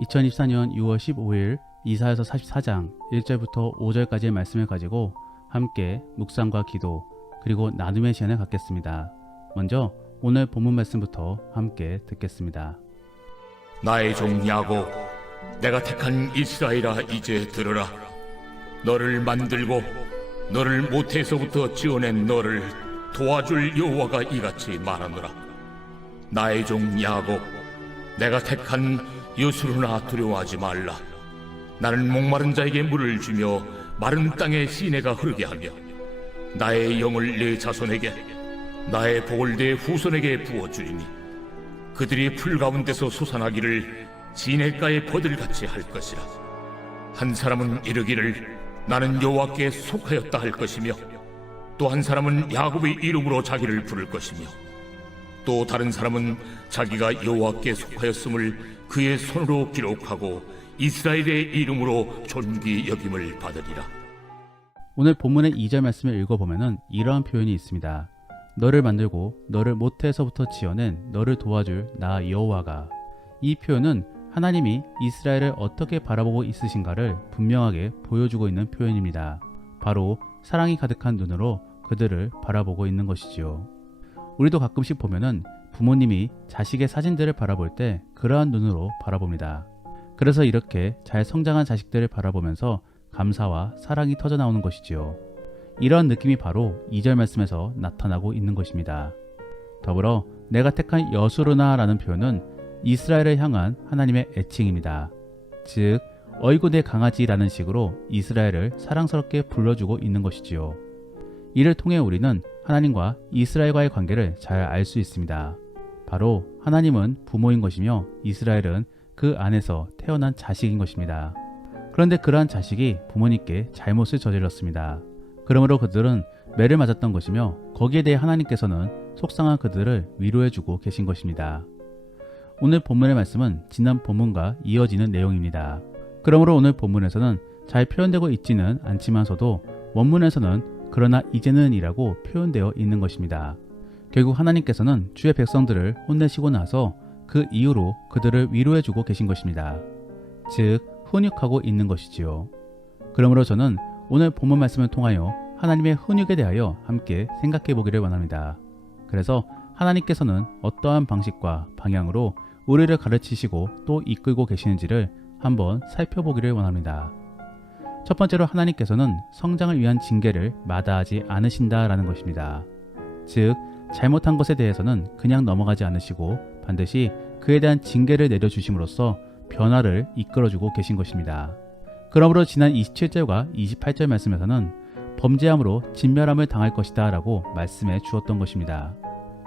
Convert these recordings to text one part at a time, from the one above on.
2024년 6월 15일 이사야서 44장 1절부터 5절까지의 말씀을 가지고 함께 묵상과 기도 그리고 나눔의 시간을 갖겠습니다. 먼저 오늘 본문 말씀부터 함께 듣겠습니다. 나의 종 야곱, 내가 택한 이스라엘아, 이제 들으라. 너를 만들고 너를 모태에서부터 지어낸 너를 도와줄 여호와가 이같이 말하노라. 나의 종 야곱, 내가 택한 여수르나 두려워하지 말라. 나는 목마른 자에게 물을 주며 마른 땅에 시내가 흐르게 하며 나의 영을 내 자손에게, 나의 복을 내 후손에게 부어주리니 그들이 풀 가운데서 솟아나기를 시냇가의 버들같이 할 것이라. 한 사람은 이르기를 나는 여호와께 속하였다 할 것이며, 또 한 사람은 야곱의 이름으로 자기를 부를 것이며, 또 다른 사람은 자기가 여호와께 속하였음을 그의 손으로 기록하고 이스라엘의 이름으로 존귀 여김을 받으리라. 오늘 본문의 2절 말씀을 읽어보면 이러한 표현이 있습니다. 너를 만들고 너를 모태에서부터 지어낸 너를 도와줄 나 여호와가. 이 표현은 하나님이 이스라엘을 어떻게 바라보고 있으신가를 분명하게 보여주고 있는 표현입니다. 바로 사랑이 가득한 눈으로 그들을 바라보고 있는 것이지요. 우리도 가끔씩 보면은 부모님이 자식의 사진들을 바라볼 때 그러한 눈으로 바라봅니다. 그래서 이렇게 잘 성장한 자식들을 바라보면서 감사와 사랑이 터져 나오는 것이지요. 이러한 느낌이 바로 2절 말씀에서 나타나고 있는 것입니다. 더불어 내가 택한 여수르나 라는 표현은 이스라엘을 향한 하나님의 애칭입니다. 즉 어이구 내 강아지라는 식으로 이스라엘을 사랑스럽게 불러주고 있는 것이지요. 이를 통해 우리는 하나님과 이스라엘과의 관계를 잘 알 수 있습니다. 바로 하나님은 부모인 것이며 이스라엘은 그 안에서 태어난 자식인 것입니다. 그런데 그러한 자식이 부모님께 잘못을 저질렀습니다. 그러므로 그들은 매를 맞았던 것이며 거기에 대해 하나님께서는 속상한 그들을 위로해주고 계신 것입니다. 오늘 본문의 말씀은 지난 본문과 이어지는 내용입니다. 그러므로 오늘 본문에서는 잘 표현되고 있지는 않지만서도 원문에서는 그러나 이제는 이라고 표현되어 있는 것입니다. 결국 하나님께서는 주의 백성들을 혼내시고 나서 그 이후로 그들을 위로해주고 계신 것입니다. 즉 훈육하고 있는 것이지요. 그러므로 저는 오늘 본문 말씀을 통하여 하나님의 훈육에 대하여 함께 생각해 보기를 원합니다. 그래서 하나님께서는 어떠한 방식과 방향으로 우리를 가르치시고 또 이끌고 계시는지를 한번 살펴보기를 원합니다. 첫 번째로 하나님께서는 성장을 위한 징계를 마다하지 않으신다라는 것입니다. 즉 잘못한 것에 대해서는 그냥 넘어가지 않으시고 반드시 그에 대한 징계를 내려주심으로써 변화를 이끌어주고 계신 것입니다. 그러므로 지난 27절과 28절 말씀에서는 범죄함으로 진멸함을 당할 것이다 라고 말씀해 주었던 것입니다.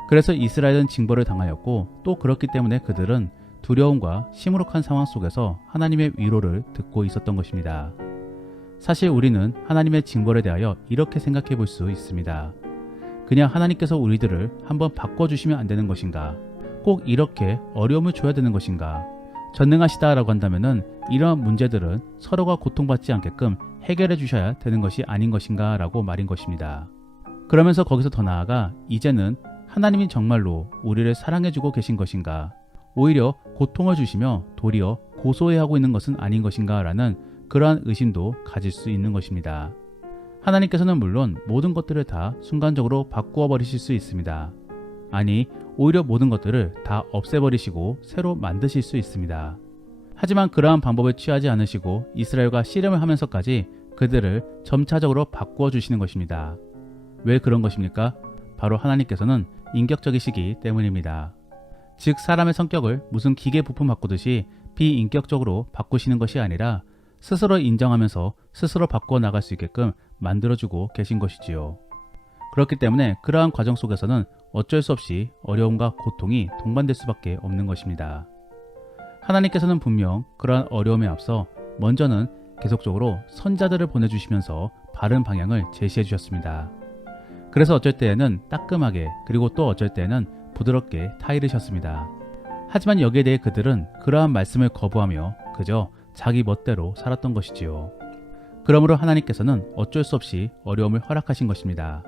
그래서 이스라엘은 징벌을 당하였고 또 그렇기 때문에 그들은 두려움과 시무룩한 상황 속에서 하나님의 위로를 듣고 있었던 것입니다. 사실 우리는 하나님의 징벌에 대하여 이렇게 생각해 볼 수 있습니다. 그냥 하나님께서 우리들을 한번 바꿔주시면 안 되는 것인가? 꼭 이렇게 어려움을 줘야 되는 것인가? 전능하시다라고 한다면은 이러한 문제들은 서로가 고통받지 않게끔 해결해 주셔야 되는 것이 아닌 것인가 라고 말인 것입니다. 그러면서 거기서 더 나아가 이제는 하나님이 정말로 우리를 사랑해주고 계신 것인가? 오히려 고통을 주시며 도리어 고소해하고 있는 것은 아닌 것인가 라는 그러한 의심도 가질 수 있는 것입니다. 하나님께서는 물론 모든 것들을 다 순간적으로 바꾸어 버리실 수 있습니다. 아니 오히려 모든 것들을 다 없애버리시고 새로 만드실 수 있습니다. 하지만 그러한 방법을 취하지 않으시고 이스라엘과 씨름을 하면서까지 그들을 점차적으로 바꾸어 주시는 것입니다. 왜 그런 것입니까? 바로 하나님께서는 인격적이시기 때문입니다. 즉 사람의 성격을 무슨 기계 부품 바꾸듯이 비인격적으로 바꾸시는 것이 아니라 스스로 인정하면서 스스로 바꾸어 나갈 수 있게끔 만들어주고 계신 것이지요. 그렇기 때문에 그러한 과정 속에서는 어쩔 수 없이 어려움과 고통이 동반될 수밖에 없는 것입니다. 하나님께서는 분명 그러한 어려움에 앞서 먼저는 계속적으로 선자들을 보내주시면서 바른 방향을 제시해 주셨습니다. 그래서 어쩔 때에는 따끔하게 그리고 또 어쩔 때에는 부드럽게 타이르셨습니다. 하지만 여기에 대해 그들은 그러한 말씀을 거부하며 그저 자기 멋대로 살았던 것이지요. 그러므로 하나님께서는 어쩔 수 없이 어려움을 허락하신 것입니다.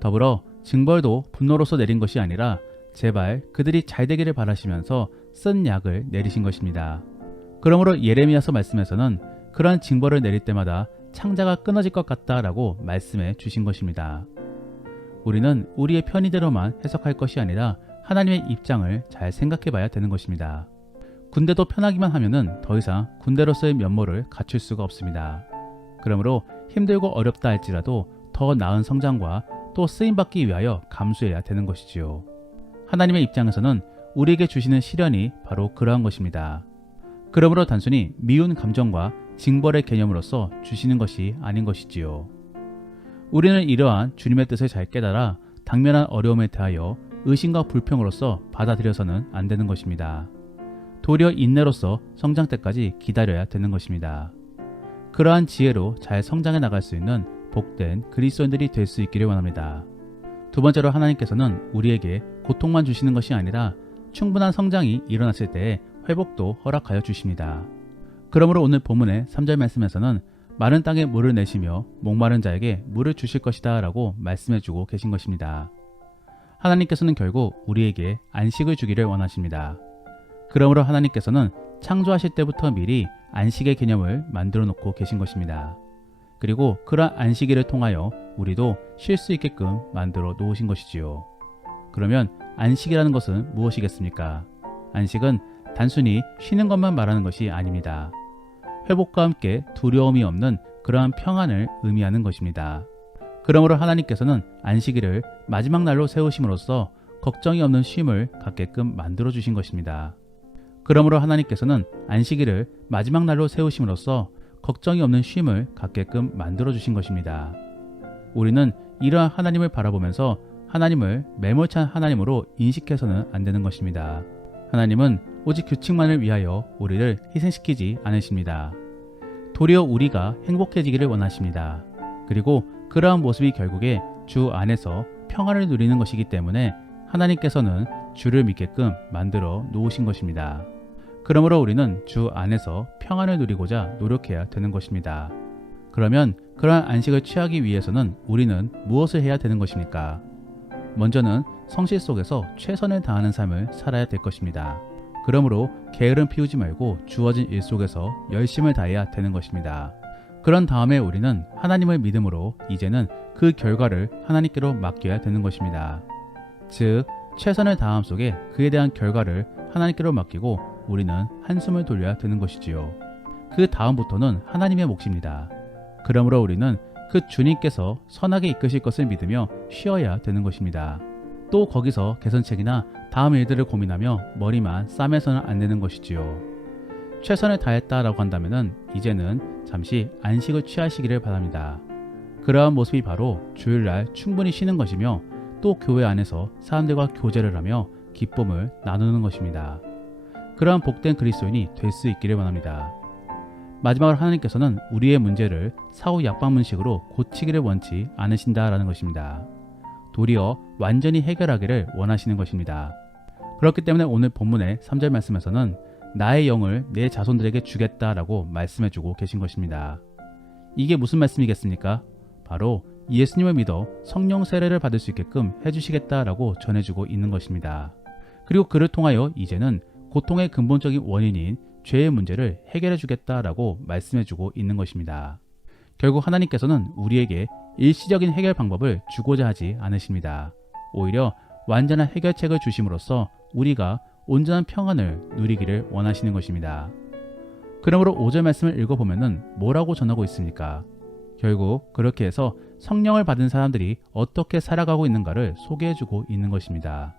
더불어 징벌도 분노로서 내린 것이 아니라 제발 그들이 잘 되기를 바라시면서 쓴 약을 내리신 것입니다. 그러므로 예레미야서 말씀에서는 그러한 징벌을 내릴 때마다 창자가 끊어질 것 같다라고 말씀해 주신 것입니다. 우리는 우리의 편의대로만 해석할 것이 아니라 하나님의 입장을 잘 생각해 봐야 되는 것입니다. 군대도 편하기만 하면은 더 이상 군대로서의 면모를 갖출 수가 없습니다. 그러므로 힘들고 어렵다 할지라도 더 나은 성장과 또 쓰임받기 위하여 감수해야 되는 것이지요. 하나님의 입장에서는 우리에게 주시는 시련이 바로 그러한 것입니다. 그러므로 단순히 미운 감정과 징벌의 개념으로서 주시는 것이 아닌 것이지요. 우리는 이러한 주님의 뜻을 잘 깨달아 당면한 어려움에 대하여 의심과 불평으로서 받아들여서는 안 되는 것입니다. 도리어 인내로서 성장 때까지 기다려야 되는 것입니다. 그러한 지혜로 잘 성장해 나갈 수 있는 복된 그리스도인들이 될 수 있기를 원합니다. 두 번째로 하나님께서는 우리에게 고통만 주시는 것이 아니라 충분한 성장이 일어났을 때에 회복도 허락하여 주십니다. 그러므로 오늘 본문의 3절 말씀에서는 마른 땅에 물을 내시며 목마른 자에게 물을 주실 것이다 라고 말씀해주고 계신 것입니다. 하나님께서는 결국 우리에게 안식을 주기를 원하십니다. 그러므로 하나님께서는 창조하실 때부터 미리 안식의 개념을 만들어 놓고 계신 것입니다. 그리고 그러한 안식일을 통하여 우리도 쉴 수 있게끔 만들어 놓으신 것이지요. 그러면 안식이라는 것은 무엇이겠습니까? 안식은 단순히 쉬는 것만 말하는 것이 아닙니다. 회복과 함께 두려움이 없는 그러한 평안을 의미하는 것입니다. 그러므로 하나님께서는 안식일을 마지막 날로 세우심으로써 걱정이 없는 쉼을 갖게끔 만들어 주신 것입니다. 그러므로 하나님께서는 안식일을 마지막 날로 세우심으로써 걱정이 없는 쉼을 갖게끔 만들어 주신 것입니다. 우리는 이러한 하나님을 바라보면서 하나님을 매몰찬 하나님으로 인식해서는 안 되는 것입니다. 하나님은 오직 규칙만을 위하여 우리를 희생시키지 않으십니다. 도리어 우리가 행복해지기를 원하십니다. 그리고 그러한 모습이 결국에 주 안에서 평안을 누리는 것이기 때문에 하나님께서는 주를 믿게끔 만들어 놓으신 것입니다. 그러므로 우리는 주 안에서 평안을 누리고자 노력해야 되는 것입니다. 그러면 그러한 안식을 취하기 위해서는 우리는 무엇을 해야 되는 것입니까? 먼저는 성실 속에서 최선을 다하는 삶을 살아야 될 것입니다. 그러므로 게으름 피우지 말고 주어진 일 속에서 열심을 다해야 되는 것입니다. 그런 다음에 우리는 하나님을 믿음으로 이제는 그 결과를 하나님께로 맡겨야 되는 것입니다. 즉 최선을 다함 속에 그에 대한 결과를 하나님께로 맡기고 우리는 한숨을 돌려야 되는 것이지요. 그 다음부터는 하나님의 몫입니다. 그러므로 우리는 그 주님께서 선하게 이끄실 것을 믿으며 쉬어야 되는 것입니다. 또 거기서 개선책이나 다음 일들을 고민하며 머리만 싸매서는 안 되는 것이지요. 최선을 다했다라고 한다면 이제는 잠시 안식을 취하시기를 바랍니다. 그러한 모습이 바로 주일날 충분히 쉬는 것이며 또 교회 안에서 사람들과 교제를 하며 기쁨을 나누는 것입니다. 그러한 복된 그리스도인이 될 수 있기를 원합니다. 마지막으로 하나님께서는 우리의 문제를 사후 약방문식으로 고치기를 원치 않으신다라는 것입니다. 도리어 완전히 해결하기를 원하시는 것입니다. 그렇기 때문에 오늘 본문의 3절 말씀에서는 나의 영을 내 자손들에게 주겠다라고 말씀해주고 계신 것입니다. 이게 무슨 말씀이겠습니까? 바로 예수님을 믿어 성령 세례를 받을 수 있게끔 해주시겠다라고 전해주고 있는 것입니다. 그리고 그를 통하여 이제는 고통의 근본적인 원인인 죄의 문제를 해결해 주겠다라고 말씀해주고 있는 것입니다. 결국 하나님께서는 우리에게 일시적인 해결 방법을 주고자 하지 않으십니다. 오히려 완전한 해결책을 주심으로써 우리가 온전한 평안을 누리기를 원하시는 것입니다. 그러므로 5절 말씀을 읽어보면 뭐라고 전하고 있습니까? 결국 그렇게 해서 성령을 받은 사람들이 어떻게 살아가고 있는가를 소개해주고 있는 것입니다.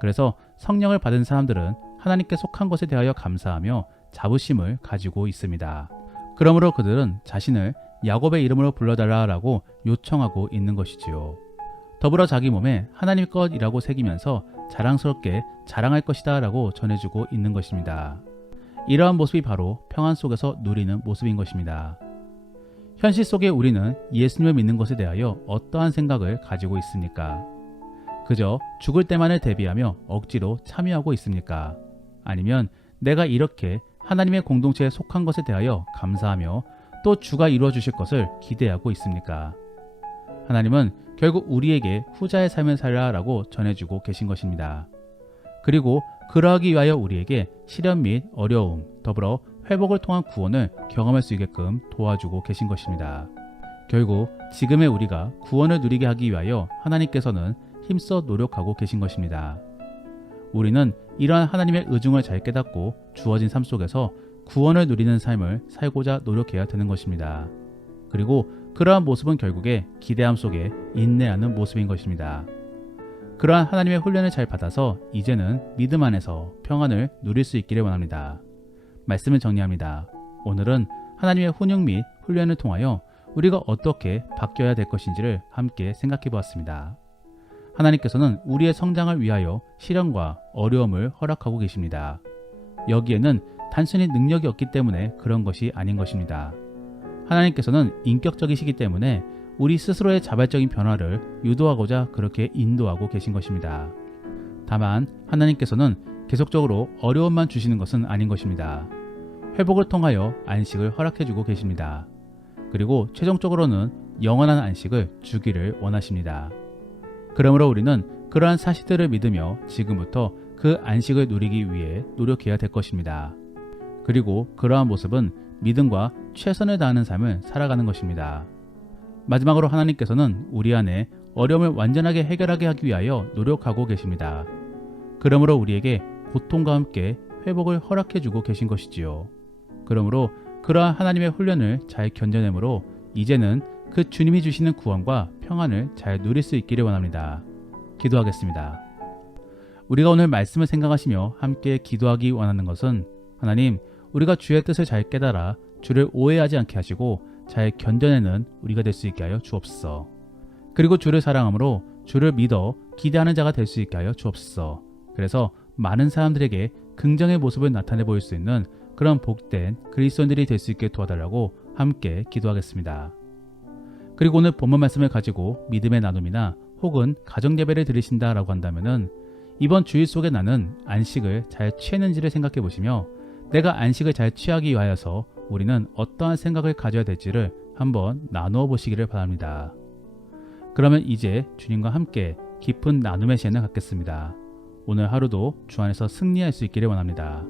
그래서 성령을 받은 사람들은 하나님께 속한 것에 대하여 감사하며 자부심을 가지고 있습니다. 그러므로 그들은 자신을 야곱의 이름으로 불러달라라고 요청하고 있는 것이지요. 더불어 자기 몸에 하나님 것이라고 새기면서 자랑스럽게 자랑할 것이다 라고 전해주고 있는 것입니다. 이러한 모습이 바로 평안 속에서 누리는 모습인 것입니다. 현실 속에 우리는 예수님을 믿는 것에 대하여 어떠한 생각을 가지고 있습니까? 그저 죽을 때만을 대비하며 억지로 참여하고 있습니까? 아니면 내가 이렇게 하나님의 공동체에 속한 것에 대하여 감사하며 또 주가 이루어 주실 것을 기대하고 있습니까? 하나님은 결국 우리에게 후자의 삶을 살라라고 전해주고 계신 것입니다. 그리고 그러하기 위하여 우리에게 시련 및 어려움, 더불어 회복을 통한 구원을 경험할 수 있게끔 도와주고 계신 것입니다. 결국 지금의 우리가 구원을 누리게 하기 위하여 하나님께서는 힘써 노력하고 계신 것입니다. 우리는 이러한 하나님의 의중을 잘 깨닫고 주어진 삶 속에서 구원을 누리는 삶을 살고자 노력해야 되는 것입니다. 그리고 그러한 모습은 결국에 기대함 속에 인내하는 모습인 것입니다. 그러한 하나님의 훈련을 잘 받아서 이제는 믿음 안에서 평안을 누릴 수 있기를 원합니다. 말씀을 정리합니다. 오늘은 하나님의 훈육 및 훈련을 통하여 우리가 어떻게 바뀌어야 될 것인지를 함께 생각해 보았습니다. 하나님께서는 우리의 성장을 위하여 시련과 어려움을 허락하고 계십니다. 여기에는 단순히 능력이 없기 때문에 그런 것이 아닌 것입니다. 하나님께서는 인격적이시기 때문에 우리 스스로의 자발적인 변화를 유도하고자 그렇게 인도하고 계신 것입니다. 다만 하나님께서는 계속적으로 어려움만 주시는 것은 아닌 것입니다. 회복을 통하여 안식을 허락해주고 계십니다. 그리고 최종적으로는 영원한 안식을 주기를 원하십니다. 그러므로 우리는 그러한 사실들을 믿으며 지금부터 그 안식을 누리기 위해 노력해야 될 것입니다. 그리고 그러한 모습은 믿음과 최선을 다하는 삶을 살아가는 것입니다. 마지막으로 하나님께서는 우리 안에 어려움을 완전하게 해결하게 하기 위하여 노력하고 계십니다. 그러므로 우리에게 고통과 함께 회복을 허락해주고 계신 것이지요. 그러므로 그러한 하나님의 훈련을 잘 견뎌내므로 이제는 그 주님이 주시는 구원과 평안을 잘 누릴 수 있기를 원합니다. 기도하겠습니다. 우리가 오늘 말씀을 생각하시며 함께 기도하기 원하는 것은 하나님, 우리가 주의 뜻을 잘 깨달아 주를 오해하지 않게 하시고 잘 견뎌내는 우리가 될 수 있게 하여 주옵소서. 그리고 주를 사랑함으로 주를 믿어 기대하는 자가 될 수 있게 하여 주옵소서. 그래서 많은 사람들에게 긍정의 모습을 나타내 보일 수 있는 그런 복된 그리스도인들이 될 수 있게 도와달라고 함께 기도하겠습니다. 그리고 오늘 본문 말씀을 가지고 믿음의 나눔이나 혹은 가정 예배를 드리신다라고 한다면은 이번 주일 속에 나는 안식을 잘 취했는지를 생각해 보시며 내가 안식을 잘 취하기 위하여서 우리는 어떠한 생각을 가져야 될지를 한번 나누어 보시기를 바랍니다. 그러면 이제 주님과 함께 깊은 나눔의 시간을 갖겠습니다. 오늘 하루도 주 안에서 승리할 수 있기를 원합니다.